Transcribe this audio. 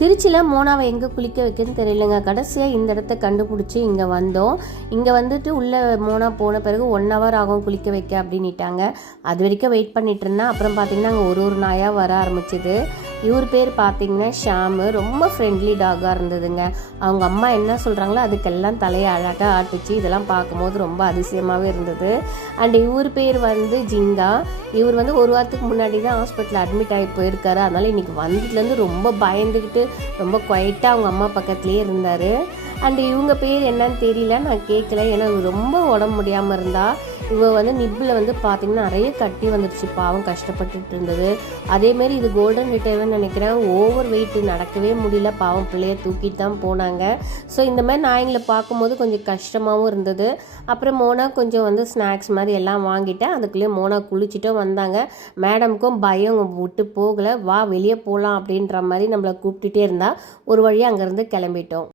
திருச்சியில் மோனாவை எங்கே குளிக்க வைக்கிறதுன்னு தெரியலங்க. கடைசியாக இந்த இடத்த கண்டுபிடிச்சி இங்கே வந்தோம். இங்கே வந்துட்டு உள்ளே மோனா போன பிறகு 1 hour ஆகும் குளிக்க வைக்க அப்படின்ட்டாங்க. அது வரைக்கும் வெயிட் பண்ணிட்டு இருந்தேன். அப்புறம் பார்த்தீங்கன்னா அங்கே ஒரு நாயாக வர ஆரம்பிச்சிது. இவர் பேர் பார்த்தீங்கன்னா ஷாமு. ரொம்ப ஃப்ரெண்ட்லி டாகாக இருந்ததுங்க. அவங்க அம்மா என்ன சொல்கிறாங்களோ அதுக்கெல்லாம் தலையை அழகாக ஆட்டுச்சு. இதெல்லாம் பார்க்கும்போது ரொம்ப அதிசயமாகவே இருந்தது. அண்ட் இவர் பேர் வந்து ஜிங்கா. இவர் வந்து 1 வாரத்துக்கு முன்னாடி தான் ஹாஸ்பிட்டலில் அட்மிட் ஆகி போயிருக்காரு. அதனால் இன்றைக்கி வந்ததுலேருந்து ரொம்ப பயந்துக்கிட்டு ரொம்ப குவைட்டாக அவங்க அம்மா பக்கத்துலேயே இருந்தார். அண்டு இவங்க பேர் என்னன்னு தெரியல, நான் கேட்கல. ஏன்னா ரொம்ப உடம்பு முடியாமல் இருந்தா. இவ வந்து நிப்பில் வந்து பார்த்திங்கன்னா நிறைய கட்டி வந்துடுச்சு. பாவம் கஷ்டப்பட்டுட்டு இருந்தது. அதேமாரி இது கோல்டன் ரிட்ரைவர்னு நினைக்கிறேன். ஓவர் வெயிட் நடக்கவே முடியல. பாவம் பிள்ளைய தூக்கிட்டு தான் போனாங்க. ஸோ இந்த மாதிரி நாய்களை பார்க்கும்போது கொஞ்சம் கஷ்டமாகவும் இருந்தது. அப்புறம் மோனா கொஞ்சம் வந்து ஸ்நாக்ஸ் மாதிரி எல்லாம் வாங்கிட்டேன். அதுக்குள்ளேயே மோனா குளிச்சுட்டும் வந்தாங்க. மேடமுக்கும் பயம் விட்டு போகலை. வா வெளியே போகலாம் அப்படின்ற மாதிரி நம்மளை கூப்பிட்டுட்டே இருந்தா. ஒரு வழியாக அங்கேருந்து கிளம்பிட்டோம்.